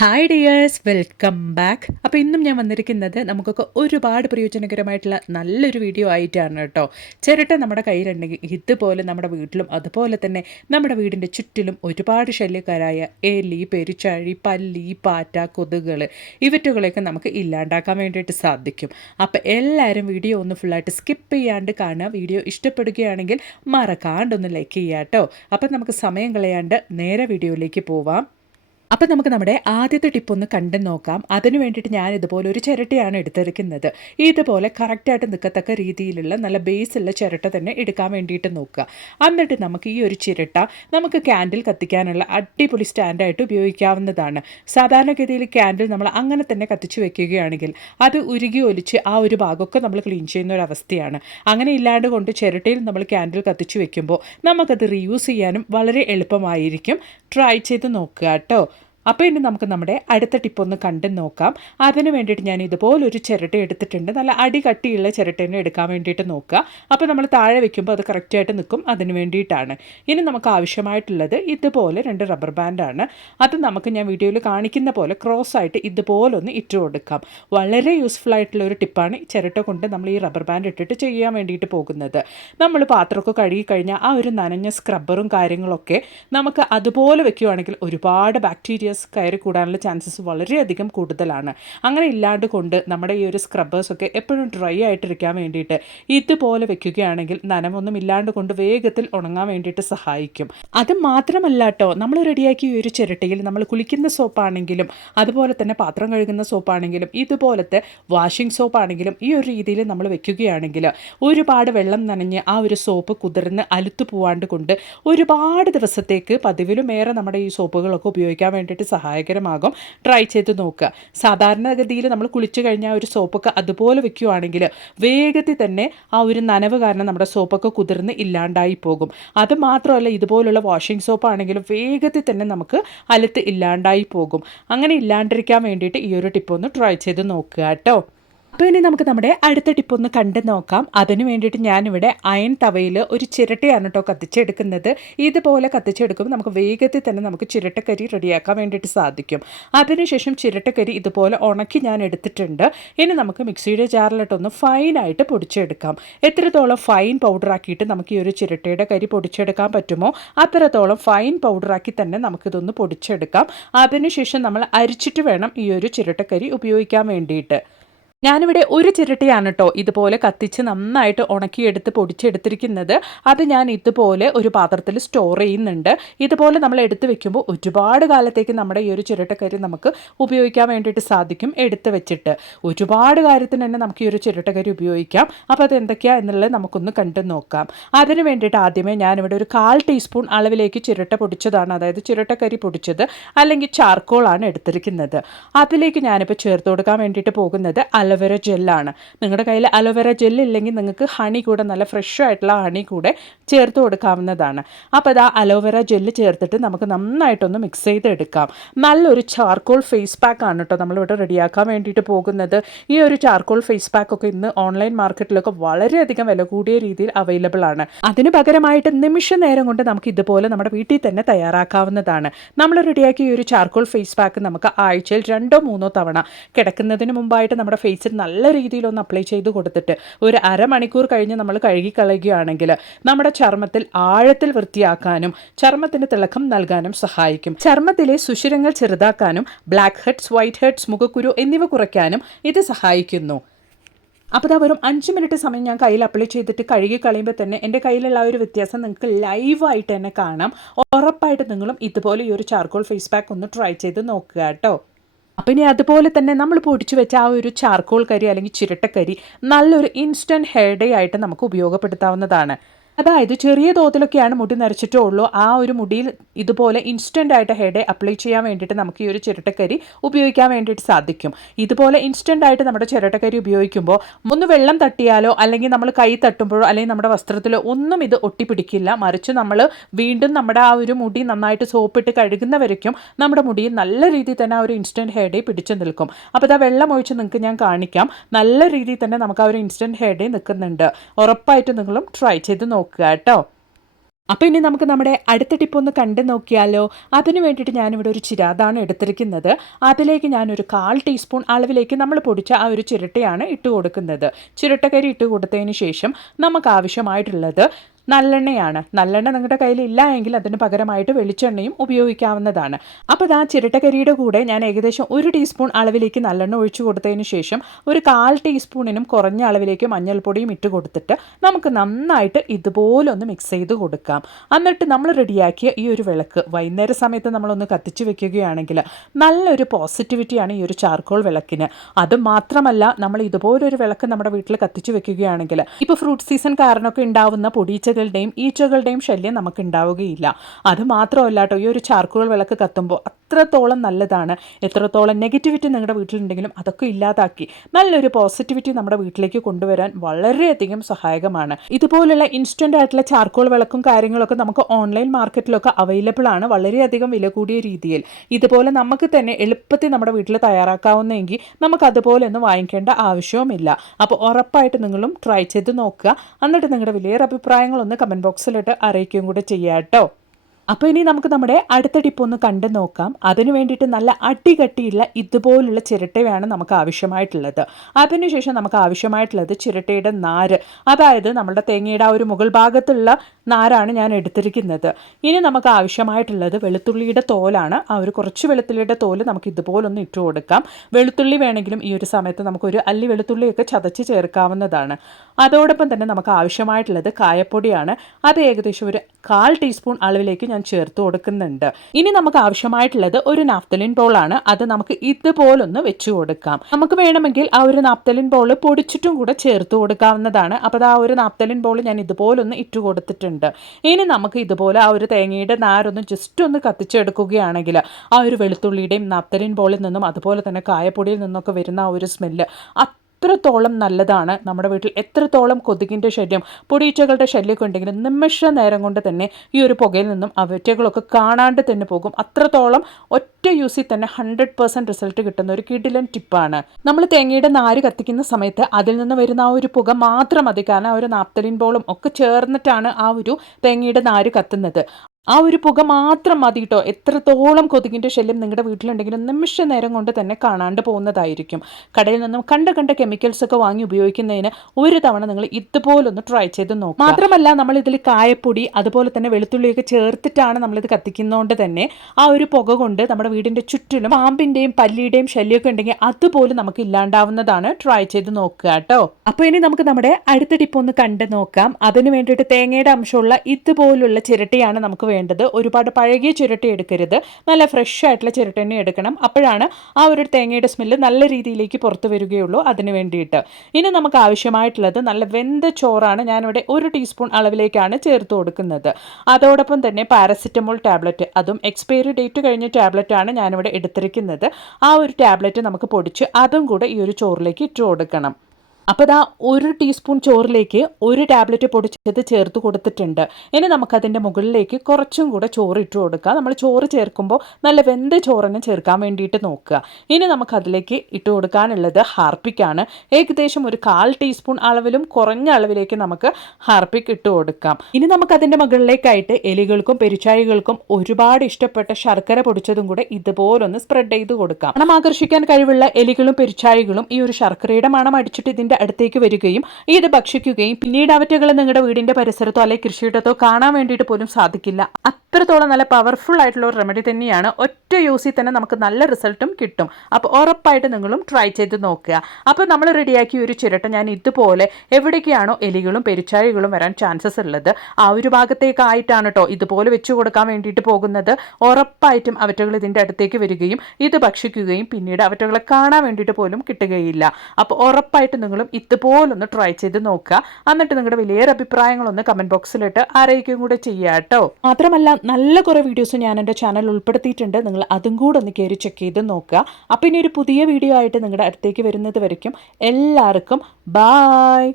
Hi dears, welcome back. അപ്പോൾ ഇന്നും ഞാൻ വന്നിരിക്കുന്നത് നമുക്കൊക്കെ ഒരുപാട് പ്രയോജനകരമായിട്ടുള്ള നല്ലൊരു വീഡിയോ ആയിട്ടാണ് കേട്ടോ. ചിരട്ട നമ്മുടെ കയ്യിലുണ്ടെങ്കിൽ ഇതുപോലെ നമ്മുടെ വീട്ടിലും അതുപോലെ തന്നെ നമ്മുടെ വീടിൻ്റെ ചുറ്റിലും ഒരുപാട് ശല്യക്കാരായ എലി, പെരുച്ചാഴി, പല്ലി, പാറ്റ, കൊതുകുകൾ ഇവറ്റുകളെയൊക്കെ നമുക്ക് ഇല്ലാണ്ടാക്കാൻ വേണ്ടിയിട്ട് സാധിക്കും. അപ്പോൾ എല്ലാവരും വീഡിയോ ഒന്ന് ഫുള്ളായിട്ട് സ്കിപ്പ് ചെയ്യാണ്ട് കാണുക. വീഡിയോ ഇഷ്ടപ്പെടുകയാണെങ്കിൽ മറക്കാണ്ടൊന്ന് ലൈക്ക് ചെയ്യുക കേട്ടോ. അപ്പം നമുക്ക് സമയം കളയാണ്ട് നേരെ വീഡിയോയിലേക്ക് പോവാം. അപ്പം നമുക്ക് നമ്മുടെ ആദ്യത്തെ ടിപ്പ് ഒന്ന് കണ്ടു നോക്കാം. അതിന് വേണ്ടിയിട്ട് ഞാൻ ഇതുപോലെ ഒരു ചിരട്ടയാണ് എടുത്തിരിക്കുന്നത്. ഇതുപോലെ കറക്റ്റായിട്ട് നിൽക്കത്തക്ക രീതിയിലുള്ള നല്ല ബേസുള്ള ചിരട്ട തന്നെ എടുക്കാൻ വേണ്ടിയിട്ട് നോക്കുക. എന്നിട്ട് നമുക്ക് ഈ ഒരു ചിരട്ട നമുക്ക് ക്യാൻഡിൽ കത്തിക്കാനുള്ള അടിപൊളി സ്റ്റാൻഡായിട്ട് ഉപയോഗിക്കാവുന്നതാണ്. സാധാരണഗതിയിൽ ക്യാൻഡിൽ നമ്മൾ അങ്ങനെ തന്നെ കത്തിച്ച് വെക്കുകയാണെങ്കിൽ അത് ഉരുകി ഒലിച്ച് ആ ഒരു ഭാഗമൊക്കെ നമ്മൾ ക്ലീൻ ചെയ്യുന്ന ഒരു അവസ്ഥയാണ്. അങ്ങനെ ഇല്ലാണ്ട് കൊണ്ട് ചിരട്ടയിൽ നമ്മൾ ക്യാൻഡിൽ കത്തിച്ച് വെക്കുമ്പോൾ നമുക്കത് റീയൂസ് ചെയ്യാനും വളരെ എളുപ്പമായിരിക്കും. ട്രൈ ചെയ്ത് നോക്കുക കേട്ടോ. അപ്പോൾ ഇനി നമുക്ക് നമ്മുടെ അടുത്ത ടിപ്പ് ഒന്ന് കണ്ടു നോക്കാം. അതിന് വേണ്ടിയിട്ട് ഞാൻ ഇതുപോലൊരു ചിരട്ട എടുത്തിട്ടുണ്ട്. നല്ല അടി കട്ടിയുള്ള ചിരട്ടേനെ എടുക്കാൻ വേണ്ടിയിട്ട് നോക്കുക. അപ്പോൾ നമ്മൾ താഴെ വെക്കുമ്പോൾ അത് കറക്റ്റായിട്ട് നിൽക്കും. അതിന് വേണ്ടിയിട്ടാണ്. ഇനി നമുക്ക് ആവശ്യമായിട്ടുള്ളത് ഇതുപോലെ 2 റബ്ബർ ബാൻഡാണ്. അത് നമുക്ക് ഞാൻ വീഡിയോയിൽ കാണിക്കുന്ന പോലെ ക്രോസ് ആയിട്ട് ഇതുപോലൊന്ന് ഇട്ട് കൊടുക്കാം. വളരെ യൂസ്ഫുൾ ആയിട്ടുള്ള ഒരു ടിപ്പാണ് ചിരട്ട കൊണ്ട് നമ്മൾ ഈ റബ്ബർ ബാൻഡ് ഇട്ടിട്ട് ചെയ്യാൻ വേണ്ടിയിട്ട് പോകുന്നത്. നമ്മൾ പാത്രമൊക്കെ കഴുകി കഴിഞ്ഞാൽ ആ ഒരു നനഞ്ഞ സ്ക്രബ്ബറും കാര്യങ്ങളൊക്കെ നമുക്ക് അതുപോലെ വെക്കുകയാണെങ്കിൽ ഒരുപാട് ബാക്ടീരിയ കയറി കൂടാനുള്ള ചാൻസസ് വളരെയധികം കൂടുതലാണ്. അങ്ങനെ ഇല്ലാണ്ട് കൊണ്ട് നമ്മുടെ ഈ ഒരു സ്ക്രബ്ബേഴ്സൊക്കെ എപ്പോഴും ഡ്രൈ ആയിട്ടിരിക്കാൻ വേണ്ടിയിട്ട് ഇതുപോലെ വെക്കുകയാണെങ്കിൽ നനമൊന്നും ഇല്ലാണ്ട് കൊണ്ട് വേഗത്തിൽ ഉണങ്ങാൻ വേണ്ടിയിട്ട് സഹായിക്കും. അത് മാത്രമല്ല കേട്ടോ, നമ്മൾ റെഡിയാക്കിയ ഈ ഒരു ചിരട്ടയിൽ നമ്മൾ കുളിക്കുന്ന സോപ്പാണെങ്കിലും അതുപോലെ തന്നെ പാത്രം കഴുകുന്ന സോപ്പാണെങ്കിലും ഇതുപോലത്തെ വാഷിംഗ് സോപ്പാണെങ്കിലും ഈ ഒരു രീതിയിൽ നമ്മൾ വെക്കുകയാണെങ്കിൽ ഒരുപാട് വെള്ളം നനഞ്ഞ് ആ ഒരു സോപ്പ് കുതിർന്ന് അലുത്തു പോവാണ്ട് കൊണ്ട് ഒരുപാട് ദിവസത്തേക്ക് പതിവിലുമേറെ നമ്മുടെ ഈ സോപ്പുകളൊക്കെ ഉപയോഗിക്കാൻ വേണ്ടിയിട്ട് സഹായകരമാകും. ട്രൈ ചെയ്ത് നോക്കുക. സാധാരണഗതിയിൽ നമ്മൾ കുളിച്ചു കഴിഞ്ഞാൽ ഒരു സോപ്പൊക്കെ അതുപോലെ വെക്കുകയാണെങ്കിൽ വേഗത്തിൽ തന്നെ ആ ഒരു നനവ് കാരണം നമ്മുടെ സോപ്പൊക്കെ കുതിർന്ന് ഇല്ലാണ്ടായി പോകും. അത് മാത്രമല്ല, ഇതുപോലുള്ള വാഷിംഗ് സോപ്പാണെങ്കിലും വേഗത്തിൽ തന്നെ നമുക്ക് അലുത്ത് ഇല്ലാണ്ടായി പോകും. അങ്ങനെ ഇല്ലാണ്ടിരിക്കാൻ വേണ്ടിയിട്ട് ഈ ഒരു ടിപ്പ് ഒന്ന് ട്രൈ ചെയ്ത് നോക്കുക കേട്ടോ. അപ്പോൾ ഇനി നമുക്ക് നമ്മുടെ അടുത്ത ടിപ്പ് ഒന്ന് കണ്ടു നോക്കാം. അതിന് വേണ്ടിയിട്ട് ഞാനിവിടെ അയൺ തവയിൽ ഒരു ചിരട്ടയാണ് കേട്ടോ കത്തിച്ചെടുക്കുന്നത്. ഇതുപോലെ കത്തിച്ചെടുക്കുമ്പോൾ നമുക്ക് വേഗത്തിൽ തന്നെ നമുക്ക് ചിരട്ടക്കരി റെഡിയാക്കാൻ വേണ്ടിയിട്ട് സാധിക്കും. അതിനുശേഷം ചിരട്ടക്കരി ഇതുപോലെ ഉണക്കി ഞാൻ എടുത്തിട്ടുണ്ട്. ഇനി നമുക്ക് മിക്സിയുടെ ജാറിലിട്ടൊന്ന് ഫൈനായിട്ട് പൊടിച്ചെടുക്കാം. എത്രത്തോളം ഫൈൻ പൗഡറാക്കിയിട്ട് നമുക്ക് ഈ ഒരു ചിരട്ടയുടെ കരി പൊടിച്ചെടുക്കാൻ പറ്റുമോ അത്രത്തോളം ഫൈൻ പൗഡറാക്കി തന്നെ നമുക്കിതൊന്ന് പൊടിച്ചെടുക്കാം. അതിനുശേഷം നമ്മൾ അരിച്ചിട്ട് വേണം ഈ ഒരു ചിരട്ടക്കരി ഉപയോഗിക്കാൻ വേണ്ടിയിട്ട്. ഞാനിവിടെ ഒരു ചിരട്ടയാണ് കേട്ടോ ഇതുപോലെ കത്തിച്ച് നന്നായിട്ട് ഉണക്കിയെടുത്ത് പൊടിച്ചെടുത്തിരിക്കുന്നത്. അത് ഞാൻ ഇതുപോലെ ഒരു പാത്രത്തിൽ സ്റ്റോർ ചെയ്യുന്നുണ്ട്. ഇതുപോലെ നമ്മൾ എടുത്ത് വെക്കുമ്പോൾ ഒരുപാട് കാലത്തേക്ക് നമ്മുടെ ഈ ഒരു ചിരട്ടക്കരി നമുക്ക് ഉപയോഗിക്കാൻ വേണ്ടിയിട്ട് സാധിക്കും. എടുത്ത് വെച്ചിട്ട് ഒരുപാട് കാര്യത്തിന് തന്നെ നമുക്ക് ഈ ഒരു ചിരട്ടക്കരി ഉപയോഗിക്കാം. അപ്പോൾ അത് എന്തൊക്കെയാണ് എന്നുള്ളത് നമുക്കൊന്ന് കണ്ടു നോക്കാം. അതിന് വേണ്ടിയിട്ട് ആദ്യമേ ഞാനിവിടെ ഒരു 1/4 ടീസ്പൂൺ അളവിലേക്ക് ചിരട്ട പൊടിച്ചതാണ്, അതായത് ചിരട്ടക്കരി പൊടിച്ചത് അല്ലെങ്കിൽ ചാർക്കോളാണ് എടുത്തിരിക്കുന്നത്. അതിലേക്ക് ഞാനിപ്പോൾ ചേർത്ത് കൊടുക്കാൻ വേണ്ടിയിട്ട് പോകുന്നത് അലോവേര ജെല്ലാണ്. നിങ്ങളുടെ കയ്യിൽ അലോവേര ജെല്ല് ഇല്ലെങ്കിൽ നിങ്ങൾക്ക് ഹണി കൂടെ, നല്ല ഫ്രഷ് ആയിട്ടുള്ള ഹണി കൂടെ ചേർത്ത് കൊടുക്കാവുന്നതാണ്. അപ്പോൾ അത് ആ അലോവേര ജെല്ല് ചേർത്തിട്ട് നമുക്ക് നന്നായിട്ടൊന്ന് മിക്സ് ചെയ്തെടുക്കാം. നല്ലൊരു ചാർക്കോൾ ഫേസ് പാക്ക് ആണ് കേട്ടോ നമ്മളിവിടെ റെഡിയാക്കാൻ വേണ്ടിയിട്ട് പോകുന്നത്. ഈ ഒരു ചാർക്കോൾ ഫേസ് പാക്കൊക്കെ ഇന്ന് ഓൺലൈൻ മാർക്കറ്റിലൊക്കെ വളരെയധികം വില കൂടിയ രീതിയിൽ അവൈലബിൾ ആണ്. അതിന് പകരമായിട്ട് നിമിഷ നേരം കൊണ്ട് നമുക്ക് ഇതുപോലെ നമ്മുടെ വീട്ടിൽ തന്നെ തയ്യാറാക്കാവുന്നതാണ്. നമ്മൾ റെഡിയാക്കിയ ഈ ഒരു ചാർക്കോൾ ഫേസ് പാക്ക് നമുക്ക് ആഴ്ചയിൽ 2-3 തവണ കിടക്കുന്നതിന് മുമ്പായിട്ട് നമ്മുടെ ഫേസ് നല്ല രീതിയിലൊന്ന് അപ്ലൈ ചെയ്ത് കൊടുത്തിട്ട് ഒരു അരമണിക്കൂർ കഴിഞ്ഞ് നമ്മൾ കഴുകിക്കളയുകയാണെങ്കിൽ നമ്മുടെ ചർമ്മത്തിൽ ആഴത്തിൽ വൃത്തിയാക്കാനും ചർമ്മത്തിന് തിളക്കം നൽകാനും സഹായിക്കും. ചർമ്മത്തിലെ സുഷിരങ്ങൾ ചെറുതാക്കാനും ബ്ലാക്ക് ഹെഡ്സ്, വൈറ്റ് ഹെഡ്സ്, മുഖക്കുരു എന്നിവ കുറയ്ക്കാനും ഇത് സഹായിക്കുന്നു. അപ്പോൾ വെറും 5 മിനിറ്റ് സമയം ഞാൻ കയ്യിൽ അപ്ലൈ ചെയ്തിട്ട് കഴുകി കളയുമ്പോൾ തന്നെ എൻ്റെ കയ്യിലുള്ള ഒരു വ്യത്യാസം നിങ്ങൾക്ക് ലൈവായിട്ട് തന്നെ കാണാം. ഉറപ്പായിട്ട് നിങ്ങളും ഇതുപോലെ ഈ ഒരു ചാർക്കോൾ ഫേസ് പാക്ക് ഒന്ന് ട്രൈ ചെയ്ത് നോക്കുക കേട്ടോ. അപ്പം ഇനി അതുപോലെ തന്നെ നമ്മൾ പൊടിച്ചു വെച്ച ആ ഒരു ചാർക്കോൾ കരി അല്ലെങ്കിൽ ചിരട്ടക്കരി നല്ലൊരു ഇൻസ്റ്റൻറ്റ് ഹെയർ ഡേ ആയിട്ട് നമുക്ക് ഉപയോഗപ്പെടുത്താവുന്നതാണ്. അതായത് ചെറിയ തോതിലൊക്കെയാണ് മുടി നരച്ചിട്ടുള്ളൂ, ആ ഒരു മുടിയിൽ ഇതുപോലെ ഇൻസ്റ്റൻ്റ് ആയിട്ട് ഹെയർ ഡേ അപ്ലൈ ചെയ്യാൻ വേണ്ടിയിട്ട് നമുക്ക് ഈ ഒരു ചിരട്ടക്കരി ഉപയോഗിക്കാൻ വേണ്ടിയിട്ട് സാധിക്കും. ഇതുപോലെ ഇൻസ്റ്റൻ്റ് ആയിട്ട് നമ്മുടെ ചിരട്ടക്കരി ഉപയോഗിക്കുമ്പോൾ ഒന്ന് വെള്ളം തട്ടിയാലോ അല്ലെങ്കിൽ നമ്മൾ കൈ തട്ടുമ്പോഴോ അല്ലെങ്കിൽ നമ്മുടെ വസ്ത്രത്തിലോ ഒന്നും ഇത് ഒട്ടിപ്പിടിക്കില്ല. മറിച്ച് നമ്മൾ വീണ്ടും നമ്മുടെ ആ ഒരു മുടി നന്നായിട്ട് സോപ്പിട്ട് കഴുകുന്നവരേക്കും നമ്മുടെ മുടിയിൽ നല്ല രീതിയിൽ തന്നെ ആ ഒരു ഇൻസ്റ്റൻറ്റ് ഹെയർ ഡേ പിടിച്ചു നിൽക്കും. അപ്പോൾ ഇതാ വെള്ളം ഒഴിച്ച് നിങ്ങൾക്ക് ഞാൻ കാണിക്കാം. നല്ല രീതിയിൽ തന്നെ നമുക്ക് ആ ഒരു ഇൻസ്റ്റൻറ്റ് ഹെയർ ഡേ നിൽക്കുന്നുണ്ട്. ഉറപ്പായിട്ട് നിങ്ങളും ട്രൈ ചെയ്ത് നോക്കുക കേട്ടോ. അപ്പോൾ ഇനി നമുക്ക് നമ്മുടെ അടുത്ത ടിപ്പ് ഒന്ന് കണ്ടു നോക്കിയാലോ. അതിന് വേണ്ടിയിട്ട് ഞാനിവിടെ ഒരു ചിരാതാണ് എടുത്തിരിക്കുന്നത്. അതിലേക്ക് ഞാനൊരു 1/4 ടീസ്പൂൺ അളവിലേക്ക് നമ്മൾ പൊടിച്ച ആ ഒരു ചിരട്ടയാണ് ഇട്ട് കൊടുക്കുന്നത്. ചിരട്ടക്കരി ഇട്ട് കൊടുത്തതിന് ശേഷം നമുക്ക് ആവശ്യമായിട്ടുള്ളത് നല്ലെണ്ണയാണ്. നല്ലെണ്ണ നിങ്ങളുടെ കയ്യിൽ ഇല്ല എങ്കിൽ അതിന് പകരമായിട്ട് വെളിച്ചെണ്ണയും ഉപയോഗിക്കാവുന്നതാണ്. അപ്പോൾ ആ ചിരട്ടക്കരിയുടെ കൂടെ ഞാൻ ഏകദേശം 1 ടീസ്പൂൺ അളവിലേക്ക് നല്ലെണ്ണ ഒഴിച്ചു കൊടുത്തതിന് ശേഷം ഒരു 1/4 ടീസ്പൂണിനും കുറഞ്ഞ അളവിലേക്ക് മഞ്ഞൾപ്പൊടിയും ഇട്ട് കൊടുത്തിട്ട് നമുക്ക് നന്നായിട്ട് ഇതുപോലൊന്ന് മിക്സ് ചെയ്ത് കൊടുക്കാം. എന്നിട്ട് നമ്മൾ റെഡിയാക്കിയ ഈ ഒരു വിളക്ക് വൈകുന്നേര സമയത്ത് നമ്മളൊന്ന് കത്തിച്ച് വെക്കുകയാണെങ്കിൽ നല്ലൊരു പോസിറ്റിവിറ്റിയാണ് ഈ ഒരു ചാർക്കോൾ വിളക്കിന്. അത് മാത്രമല്ല, നമ്മൾ ഇതുപോലൊരു വിളക്ക് നമ്മുടെ വീട്ടിൽ കത്തിച്ച് വെക്കുകയാണെങ്കിൽ ഇപ്പോൾ ഫ്രൂട്ട് സീസൺ കാരണമൊക്കെ ഉണ്ടാവുന്ന പൊടിച്ചകളുടെയും ഈച്ചകളുടെയും ശല്യം നമുക്ക് ഉണ്ടാവുകയില്ല. അത് മാത്രമല്ല കേട്ടോ, ഈ ഒരു ചാർക്കോൾ വിളക്ക് കത്തുമ്പോൾ അത്രത്തോളം നല്ലതാണ്. എത്രത്തോളം നെഗറ്റിവിറ്റി നിങ്ങളുടെ വീട്ടിലുണ്ടെങ്കിലും അതൊക്കെ ഇല്ലാതാക്കി നല്ലൊരു പോസിറ്റിവിറ്റി നമ്മുടെ വീട്ടിലേക്ക് കൊണ്ടുവരാൻ വളരെയധികം സഹായകമാണ്. ഇതുപോലുള്ള ഇൻസ്റ്റൻ്റ് ആയിട്ടുള്ള ചാർക്കോൾ വിളക്കും കാര്യങ്ങളൊക്കെ നമുക്ക് ഓൺലൈൻ മാർക്കറ്റിലൊക്കെ അവൈലബിൾ ആണ്, വളരെയധികം വില കൂടിയ രീതിയിൽ. ഇതുപോലെ നമുക്ക് തന്നെ എളുപ്പത്തിൽ നമ്മുടെ വീട്ടിൽ തയ്യാറാക്കാവുന്നെങ്കിൽ നമുക്ക് അതുപോലെ ഒന്നും വാങ്ങിക്കേണ്ട ആവശ്യവുമില്ല. അപ്പോൾ ഉറപ്പായിട്ട് നിങ്ങളും ട്രൈ ചെയ്ത് നോക്കുക. എന്നിട്ട് നിങ്ങളുടെ വലിയൊരു അഭിപ്രായങ്ങളൊന്ന് കമൻറ്റ് ബോക്സിലിട്ട് അറിയിക്കുകയും കൂടെ ചെയ്യാം കേട്ടോ. അപ്പോൾ ഇനി നമുക്ക് നമ്മുടെ അടുത്ത ടിപ്പ് ഒന്ന് കണ്ടു നോക്കാം. അതിന് വേണ്ടിയിട്ട് നല്ല അടികട്ടിയുള്ള ഇതുപോലുള്ള ചിരട്ടയാണ് നമുക്ക് ആവശ്യമായിട്ടുള്ളത്. അതിനുശേഷം നമുക്ക് ആവശ്യമായിട്ടുള്ളത് ചിരട്ടയുടെ നാര്, അതായത് നമ്മുടെ തേങ്ങയുടെ ആ ഒരു മുകൾ ഭാഗത്തുള്ള നാരാണ് ഞാൻ എടുത്തിരിക്കുന്നത്. ഇനി നമുക്ക് ആവശ്യമായിട്ടുള്ളത് വെളുത്തുള്ളിയുടെ തോലാണ്. ആ ഒരു കുറച്ച് വെളുത്തുള്ളിയുടെ തോല് നമുക്ക് ഇതുപോലൊന്ന് ഇട്ട് കൊടുക്കാം. വെളുത്തുള്ളി വേണമെങ്കിലും ഈ ഒരു സമയത്ത് നമുക്കൊരു അല്ലി വെളുത്തുള്ളിയൊക്കെ ചതച്ച് ചേർക്കാവുന്നതാണ്. അതോടൊപ്പം തന്നെ നമുക്ക് ആവശ്യമായിട്ടുള്ളത് കായപ്പൊടിയാണ്. അത് ഏകദേശം ഒരു 1/4 ടീസ്പൂൺ അളവിലേക്ക് ഞാൻ ചേർത്ത് കൊടുക്കുന്നുണ്ട്. ഇനി നമുക്ക് ആവശ്യമായിട്ടുള്ളത് ഒരു നാഫ്തലിൻ ബോളാണ്. അത് നമുക്ക് ഇതുപോലൊന്ന് വെച്ച് കൊടുക്കാം. നമുക്ക് വേണമെങ്കിൽ ആ ഒരു നാഫ്തലിൻ ബോൾ പൊടിച്ചിട്ടും കൂടെ ചേർത്ത് കൊടുക്കാവുന്നതാണ്. അപ്പോൾ ആ ഒരു നാഫ്തലിൻ ബോൾ ഞാൻ ഇതുപോലൊന്ന് ഇട്ട് കൊടുത്തിട്ടുണ്ട്. ഇനി നമുക്ക് ഇതുപോലെ ആ ഒരു തേങ്ങയുടെ നാരൊന്ന് ജസ്റ്റ് ഒന്ന് കത്തിച്ചെടുക്കുകയാണെങ്കിൽ ആ ഒരു വെളുത്തുള്ളിയുടെയും നാഫ്തലിൻ ബോളിൽ നിന്നും അതുപോലെ തന്നെ കായപ്പൊടിയിൽ നിന്നൊക്കെ വരുന്ന ആ ഒരു സ്മെല്ല് എത്രത്തോളം നല്ലതാണ്. നമ്മുടെ വീട്ടിൽ എത്രത്തോളം കൊതുകിൻ്റെ ശല്യം, പൊടിയീച്ചകളുടെ ശല്യമൊക്കെ ഉണ്ടെങ്കിലും നിമിഷ നേരം കൊണ്ട് തന്നെ ഈ ഒരു പുകയിൽ നിന്നും അവറ്റകളൊക്കെ കാണാണ്ട് തന്നെ പോകും. അത്രത്തോളം ഒറ്റ യൂസിൽ തന്നെ 100% റിസൾട്ട് കിട്ടുന്ന ഒരു കിടിലൻ ടിപ്പാണ്. നമ്മൾ തേങ്ങയുടെ നാര് കത്തിക്കുന്ന സമയത്ത് അതിൽ നിന്ന് വരുന്ന ആ ഒരു പുക മാത്രം മതി. കാരണം ആ ഒരു നാഫ്തലിൻ ബോളും ഒക്കെ ചേർന്നിട്ടാണ് ആ ഒരു തേങ്ങയുടെ നാര് കത്തുന്നത്. ആ ഒരു പുക മാത്രം മതി കേട്ടോ. എത്രത്തോളം കൊതുകിൻ്റെ ശല്യം നിങ്ങളുടെ വീട്ടിലുണ്ടെങ്കിലും നിമിഷ നേരം കൊണ്ട് തന്നെ കാണാണ്ട് പോകുന്നതായിരിക്കും. കടയിൽ നിന്നും കണ്ട കെമിക്കൽസ് ഒക്കെ വാങ്ങി ഉപയോഗിക്കുന്നതിന് ഒരു തവണ നിങ്ങൾ ഇതുപോലൊന്ന് ട്രൈ ചെയ്ത് നോക്കുക. മാത്രമല്ല, നമ്മൾ ഇതിൽ കായപ്പൊടി അതുപോലെ തന്നെ വെളുത്തുള്ളിയൊക്കെ ചേർത്തിട്ടാണ് നമ്മളിത് കത്തിക്കുന്നതുകൊണ്ട് തന്നെ ആ ഒരു പുക കൊണ്ട് നമ്മുടെ വീടിൻ്റെ ചുറ്റിലും പാമ്പിൻ്റെയും പല്ലിയുടെയും ശല്യമൊക്കെ ഉണ്ടെങ്കിൽ അതുപോലും നമുക്ക് ഇല്ലാണ്ടാവുന്നതാണ്. ട്രൈ ചെയ്ത് നോക്കുക കേട്ടോ. അപ്പോൾ ഇനി നമുക്ക് നമ്മുടെ അടുത്ത ടിപ്പ് ഒന്ന് കണ്ടു നോക്കാം. അതിന് വേണ്ടിയിട്ട് തേങ്ങയുടെ അംശമുള്ള ഇതുപോലുള്ള ചിരട്ടയാണ് നമുക്ക് വേണ്ടത്. ഒരുപാട് പഴകിയ ചിരട്ട എടുക്കരുത്, നല്ല ഫ്രഷ് ആയിട്ടുള്ള ചിരട്ട തന്നെ എടുക്കണം. അപ്പോഴാണ് ആ ഒരു തേങ്ങയുടെ സ്മെല്ല് നല്ല രീതിയിലേക്ക് പുറത്തു വരികയുള്ളൂ. അതിന് വേണ്ടിയിട്ട് ഇനി നമുക്ക് ആവശ്യമായിട്ടുള്ളത് നല്ല വെന്ത ചോറാണ്. ഞാനിവിടെ 1 ടീസ്പൂൺ അളവിലേക്കാണ് ചേർത്ത് കൊടുക്കുന്നത്. അതോടൊപ്പം തന്നെ പാരസിറ്റമോൾ ടാബ്ലറ്റ്, അതും എക്സ്പയറി ഡേറ്റ് കഴിഞ്ഞ ടാബ്ലറ്റ് ആണ് ഞാനിവിടെ എടുത്തിരിക്കുന്നത്. ആ ഒരു ടാബ്ലറ്റ് നമുക്ക് പൊടിച്ച് അതും കൂടെ ഈ ഒരു ചോറിലേക്ക് ഇട്ട് കൊടുക്കണം. അപ്പോൾ ഇതാ 1 ടീസ്പൂൺ ചോറിലേക്ക് 1 ടാബ്ലറ്റ് പൊടിച്ചത് ചേർത്ത് കൊടുത്തിട്ടുണ്ട്. ഇനി നമുക്കതിൻ്റെ മുകളിലേക്ക് കുറച്ചും കൂടെ ചോറ് ഇട്ട് കൊടുക്കുക. നമ്മൾ ചോറ് ചേർക്കുമ്പോൾ നല്ല വെന്ത ചോറിന് ചേർക്കാൻ വേണ്ടിയിട്ട് നോക്കുക. ഇനി നമുക്കതിലേക്ക് ഇട്ട് കൊടുക്കാനുള്ളത് ഹാർപ്പിക്കാണ്. ഏകദേശം ഒരു 1/4 ടീസ്പൂൺ അളവിലും കുറഞ്ഞ അളവിലേക്ക് നമുക്ക് ഹാർപ്പിക്ക് ഇട്ട് കൊടുക്കാം. ഇനി നമുക്കതിൻ്റെ മുകളിലേക്കായിട്ട് എലികൾക്കും പെരുച്ചാഴികൾക്കും ഒരുപാട് ഇഷ്ടപ്പെട്ട ശർക്കര പൊടിച്ചതും കൂടെ ഇതുപോലൊന്ന് സ്പ്രെഡ് ചെയ്ത് കൊടുക്കാം. മണം ആകർഷിക്കാൻ കഴിവുള്ള എലികളും പെരുച്ചാഴികളും ഈ ഒരു ശർക്കരയുടെ മണം അടിച്ചിട്ട് ഇതിൻ്റെ അടുത്തേക്ക് വരികയും ഇത് ഭക്ഷിക്കുകയും പിന്നീട് അവറ്റകൾ നിങ്ങളുടെ വീടിന്റെ പരിസരത്തോ അല്ലെങ്കിൽ കൃഷിയിടത്തോ കാണാൻ വേണ്ടിയിട്ട് പോലും സാധിക്കില്ല. അത്രത്തോളം നല്ല പവർഫുൾ ആയിട്ടുള്ള ഒരു റെമഡി തന്നെയാണ്. ഒറ്റ യൂസിൽ തന്നെ നമുക്ക് നല്ല റിസൾട്ടും കിട്ടും. അപ്പോൾ ഉറപ്പായിട്ട് നിങ്ങളും ട്രൈ ചെയ്ത് നോക്കുക. അപ്പോൾ നമ്മൾ റെഡിയാക്കിയ ഒരു ചിരട്ട ഞാൻ ഇതുപോലെ എവിടേക്കാണോ എലികളും പെരുച്ചാഴികളും വരാൻ ചാൻസസ് ഉള്ളത് ആ ഒരു ഭാഗത്തേക്കായിട്ടാണ് കേട്ടോ ഇതുപോലെ വെച്ച് കൊടുക്കാൻ വേണ്ടിയിട്ട് പോകുന്നത്. ഉറപ്പായിട്ടും അവറ്റകൾ ഇതിൻ്റെ അടുത്തേക്ക് വരികയും ഇത് ഭക്ഷിക്കുകയും പിന്നീട് അവറ്റകളെ കാണാൻ വേണ്ടിയിട്ട് പോലും കിട്ടുകയില്ല. അപ്പോൾ ഉറപ്പായിട്ട് നിങ്ങളും ഇതുപോലൊന്ന് ട്രൈ ചെയ്ത് നോക്കുക. എന്നിട്ട് നിങ്ങളുടെ വലിയൊരു അഭിപ്രായങ്ങളൊന്ന് കമൻറ്റ് ബോക്സിലിട്ട് അറിയിക്കുകയും കൂടെ ചെയ്യുക കേട്ടോ. മാത്രമല്ല നല്ല കുറേ വീഡിയോസ് ഞാൻ എൻ്റെ ചാനൽ ഉൾപ്പെടുത്തിയിട്ടുണ്ട്. നിങ്ങൾ അതും കൂടെ ഒന്ന് കയറി ചെക്ക് ചെയ്ത് നോക്കുക. അപ്പോൾ ഇനി ഒരു പുതിയ വീഡിയോ ആയിട്ട് നിങ്ങളുടെ അടുത്തേക്ക് വരുന്നത് വരയ്ക്കും എല്ലാവർക്കും ബായ്.